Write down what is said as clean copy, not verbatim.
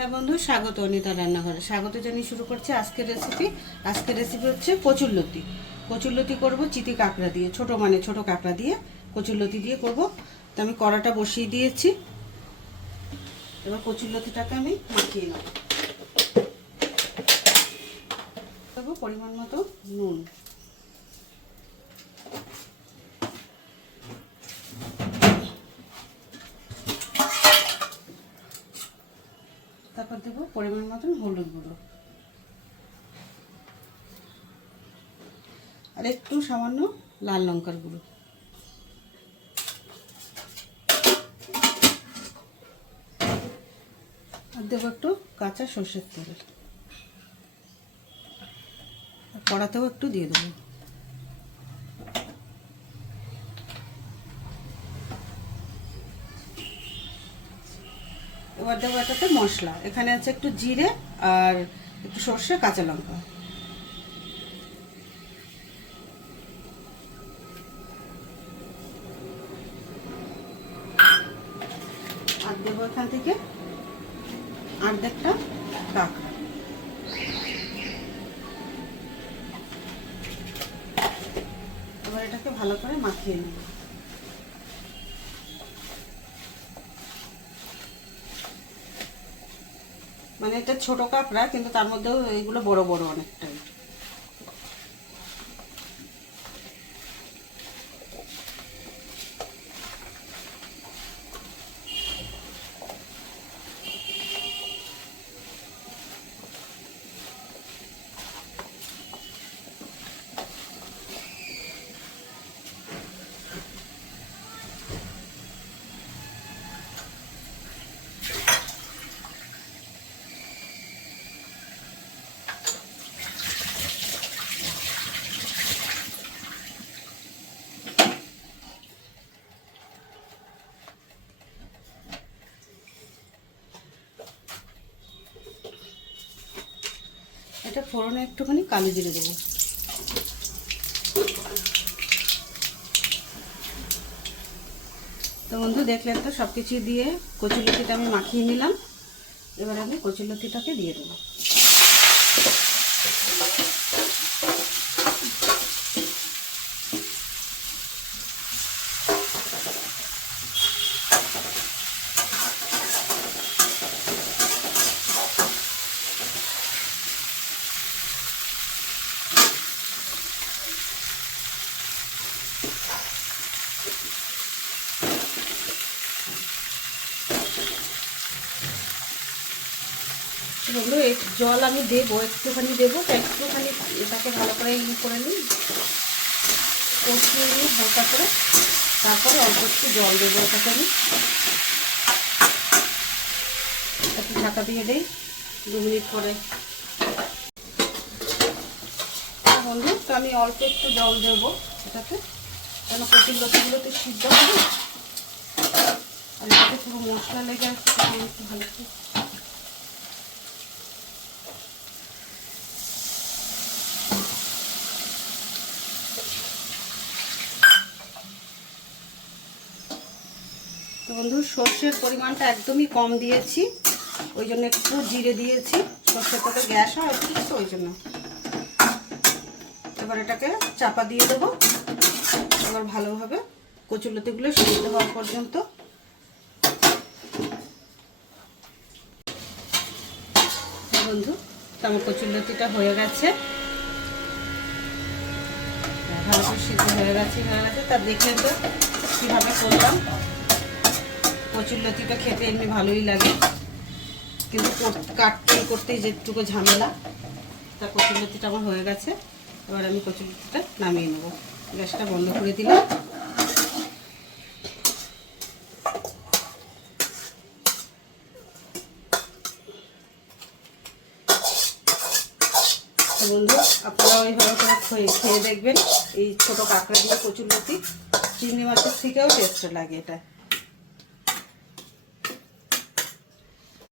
হ্যাঁ বন্ধু, স্বাগত অনিতা রান্নাঘরে। স্বাগত জানিয়ে শুরু করছি আজকের রেসিপি। আজকের রেসিপি হচ্ছে কচুরলতি। কচুরলতি করব চিতি কাঁকড়া দিয়ে, ছোট কাঁকড়া দিয়ে কচুরলতি দিয়ে করব। তো আমি কড়াটা বসিয়ে দিয়েছি। এবার কচুরলতিটাকে আমি মাখিয়ে নেব। দেবো পরিমাণ মতো নুন, তারপর দেবো পরিমাণ মতন হলুদ গুঁড়ো, আর একটু সামান্য লাল লঙ্কার গুঁড়ো, আর দেবো একটু কাঁচা সর্ষের তেল। কড়াতেও একটু দিয়ে দেবো। এবার দেবো এটাতে মশলা। এখানে আছে একটু জিরে আর একটু সর্ষে, কাঁচা লঙ্কা। আর দেবো এখান থেকে অর্ধেকটা কাঁকড়া। এবার এটাকে ভালো করে মাখিয়ে নেব। মানে এটা ছোট কাঁকড়া, কিন্তু তার মধ্যেও এইগুলো বড় বড় অনেকটাই। এটা ফোড়নে একটুখানি কালো জিরে দেবো। তো বন্ধু, দেখলেন তো সব কিছু দিয়ে কচুরলতিটা আমি মাখিয়ে নিলাম। এবার আমি কচুরলতিটাকে দিয়ে দেবো। বন্ধু, জল আমি দেবো, একটুখানি দেবো। একটুখানি এটাকে ভালো করে করে নিই, কষিয়ে নিই হালকা করে। তারপরে অল্প একটু জল দেবো। এটাকে আমি একটু ঢাকা দিয়ে দিই 2 মিনিট পরে। বন্ধু, তো আমি অল্প একটু জল দেবো এটাতে, কেন কচুরলতিগুলো তো সিদ্ধ হবে। আর এটাতে পুরো মশলা লেগে আসছে, একটু ভালো করে। তো বন্ধু, সর্ষের পরিমাণটা একদমই কম দিয়েছি, ওই জন্য একটু জিরে দিয়েছি। সর্ষেটাতে গ্যাস হয় একটু, ওই জন্য। এবার এটাকে চাপা দিয়ে দেবো। এবার ভালোভাবে কচুরলতিগুলো সিদ্ধ হওয়া পর্যন্ত। বন্ধু, তো আমার কচুরলতিটা হয়ে গেছে, ভালো করে সিদ্ধ হয়ে গেছে। তার দেখে তো কীভাবে করলাম। কচুরলতিটা খেতে এমনি ভালোই লাগে, কিন্তু করতেই যেটুকু ঝামেলা। তা কচুরলতিটা আমার হয়ে গেছে। এবার আমি কচুরলতিটা নামিয়ে নেব। গ্যাসটা বন্ধ করে দিলাম। বন্ধু, আপনারা ওইভাবে করে খেয়ে দেখবেন। এই ছোটো কাঁকড়া দিয়ে কচুরলতি চিংড়ি মাছের থেকেও টেস্ট লাগে এটা।